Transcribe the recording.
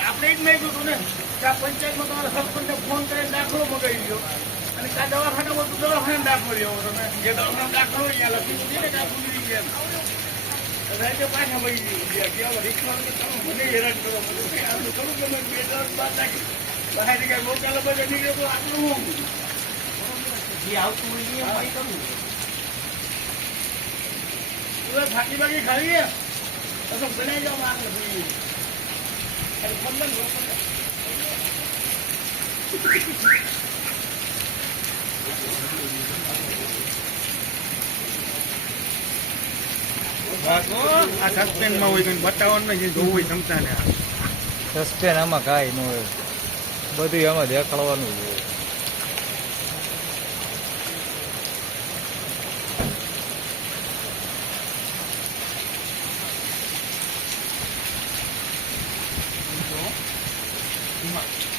આપણે જ નાખ્યું હતું ને ત્યાં પંચાયતમાં તમારા સરપંચને ફોન કરીને દાખલો મગાવી લ્યો. અને કા દવાખાનામાં બધું દવાખાને દાખલો લેવો તમે જે દવાખાનો દાખલો અહીંયા લખી દીધી ને ગુજરી ગયા રાજ્ય પાછા વહી ગયા રિક્ષા તમે મને હેરાન કરો. આટલું ખરું કે મેં બે ત્રણ બાર નાખી બહાર ગયા મોટા બધા નીકળે તો આટલું હું જે આવતું હોય એ કરવું. તું ફાટી બાકી ખાવી તો બનાવી સસ્પેન્ડમાં હોય કંઈ બતાવવાનું નહીં જોવું હોય ક્ષમતા ને સસ્પેન આમાં કાંઈ ન હોય. બધું આમાં દેખાડવાનું જ હોય. marked.